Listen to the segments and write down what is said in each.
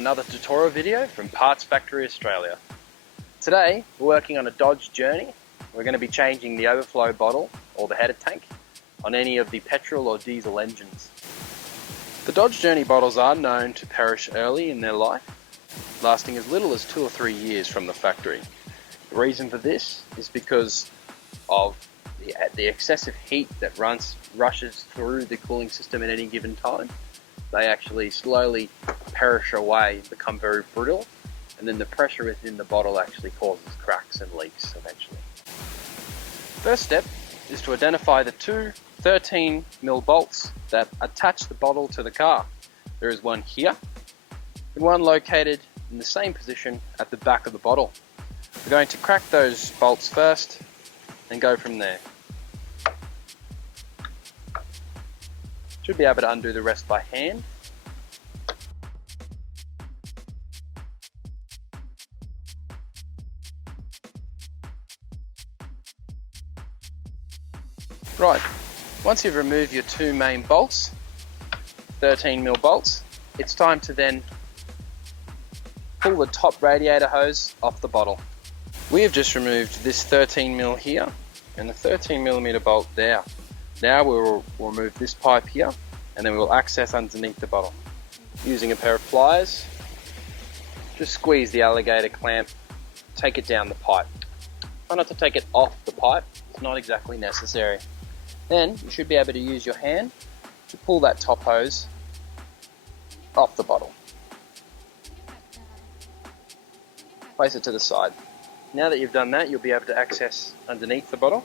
another tutorial video from Parts Factory Australia. Today we're working on a Dodge Journey. We're going to be changing the overflow bottle or the header tank on any of the petrol or diesel engines. The Dodge Journey bottles are known to perish early in their life, lasting as little as 2 or 3 years from the factory. The reason for this is because of the excessive heat that rushes through the cooling system at any given time. They actually slowly perish away, become very brittle, and then the pressure within the bottle actually causes cracks and leaks eventually. First step is to identify the two 13mm bolts that attach the bottle to the car. There is one here and one located in the same position at the back of the bottle. We're going to crack those bolts first and go from there. Should be able to undo the rest by hand. Right, once you've removed your two main bolts, 13mm bolts, it's time to then pull the top radiator hose off the bottle. We have just removed this 13mm here and the 13mm bolt there. Now we'll remove this pipe here and then we'll access underneath the bottle. Using a pair of pliers, just squeeze the alligator clamp, take it down the pipe. Try not to take it off the pipe, it's not exactly necessary. Then you should be able to use your hand to pull that top hose off the bottle. Place it to the side. Now that you've done that, you'll be able to access underneath the bottle.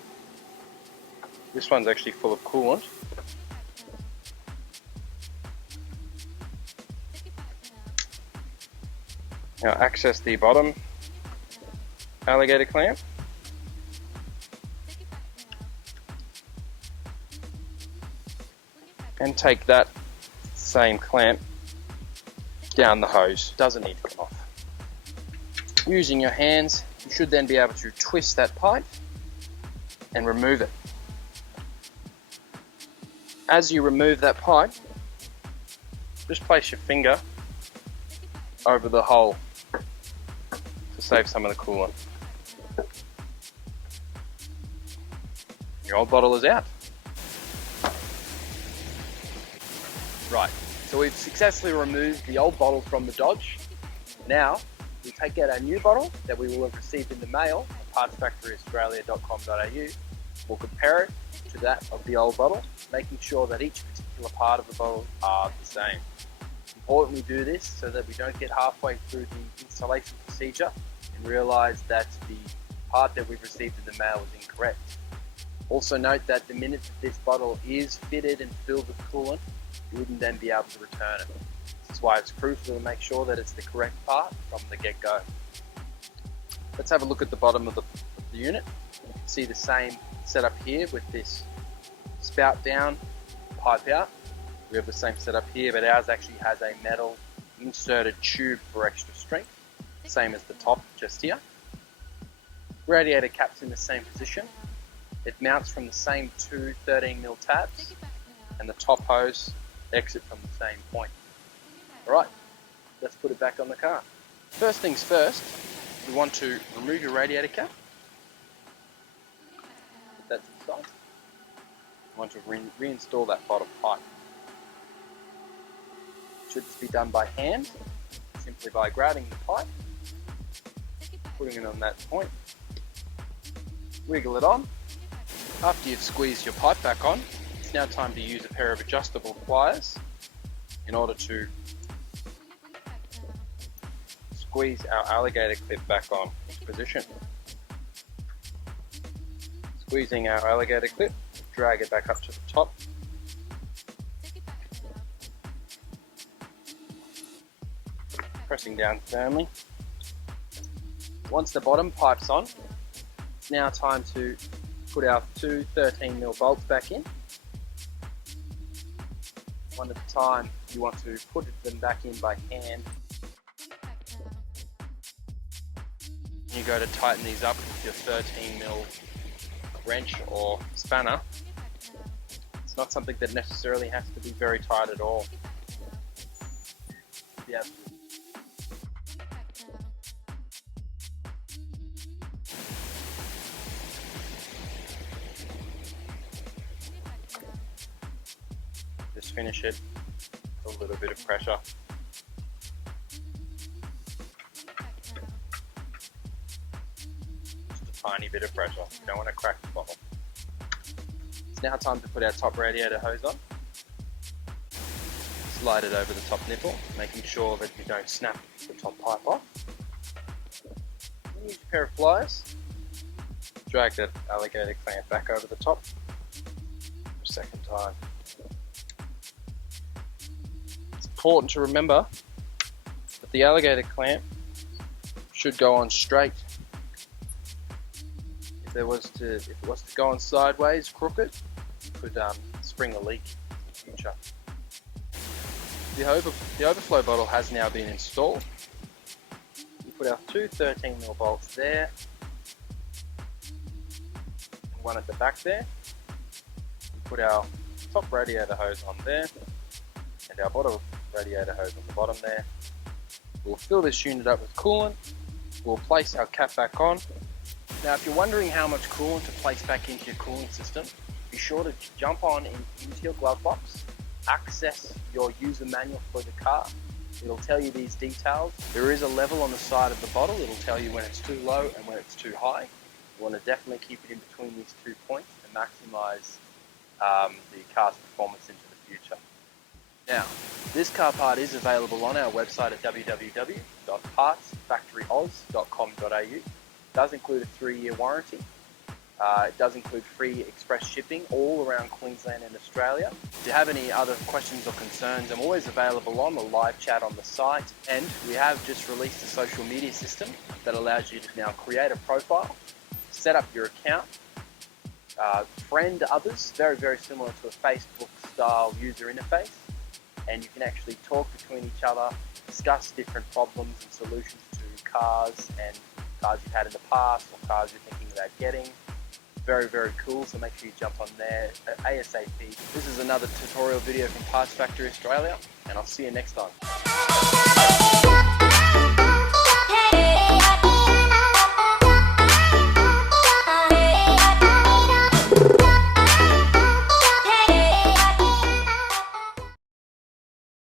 This one's actually full of coolant. Now access the bottom alligator clamp. And take that same clamp down the hose. Doesn't need to come off. Using your hands, you should then be able to twist that pipe and remove it. As you remove that pipe, just place your finger over the hole to save some of the coolant. Your old bottle is out. Right, so we've successfully removed the old bottle from the Dodge. Now, we take out our new bottle that we will have received in the mail at partsfactoryaustralia.com.au. We'll compare it to that of the old bottle, making sure that each particular part of the bottle are the same. It's important we do this so that we don't get halfway through the installation procedure and realise that the part that we've received in the mail is incorrect. Also note that the minute that this bottle is fitted and filled with coolant, you wouldn't then be able to return it. This is why it's crucial to make sure that it's the correct part from the get-go. Let's have a look at the bottom of the unit. You can see the same setup here with this spout down, pipe out. We have the same setup here, but ours actually has a metal inserted tube for extra strength, same as the top just here. Radiator cap's in the same position. It mounts from the same two 13mm tabs, and the top hose exit from the same point. Alright, let's put it back on the car. First things first, you want to remove your radiator cap. Put that to the side. You want to reinstall that bottom pipe. Should this be done by hand, simply by grabbing the pipe, putting it on that point, wiggle it on. After you've squeezed your pipe back on, it's now time to use a pair of adjustable pliers in order to squeeze our alligator clip back on its position. Squeezing our alligator clip, drag it back up to the top. Pressing down firmly. Once the bottom pipe's on, it's now time to put our two 13mm bolts back in. One at a time, you want to put them back in by hand. You go to tighten these up with your 13mm wrench or spanner. It's not something that necessarily has to be very tight at all. You have to finish it with a little bit of pressure. Just a tiny bit of pressure. You don't want to crack the bottle. It's now time to put our top radiator hose on. Slide it over the top nipple, making sure that you don't snap the top pipe off. Use a pair of pliers. Drag that alligator clamp back over the top for a second time. It's important to remember that the alligator clamp should go on straight. If it was to go on sideways, crooked, it could spring a leak in the future. The overflow bottle has now been installed. We put our two 13mm bolts there, and one at the back there. We put our top radiator hose on there, and our bottom radiator hose on the bottom there. We'll fill this unit up with coolant. We'll place our cap back on. Now, if you're wondering how much coolant to place back into your cooling system, be sure to jump on into your glove box, access your user manual for the car. It'll tell you these details. There is a level on the side of the bottle. It'll tell you when it's too low and when it's too high. You want to definitely keep it in between these 2 points to maximize the car's performance into the future. Now, this car part is available on our website at www.partsfactoryoz.com.au. It does include a 3-year warranty. It does include free express shipping all around Queensland and Australia. If you have any other questions or concerns, I'm always available on the live chat on the site. And we have just released a social media system that allows you to now create a profile, set up your account, friend others, very, very similar to a Facebook style user interface. And you can actually talk between each other, discuss different problems and solutions to cars and cars you've had in the past or cars you're thinking about getting. Very, very cool, so make sure you jump on there ASAP. This is another tutorial video from Parts Factory Australia, and I'll see you next time.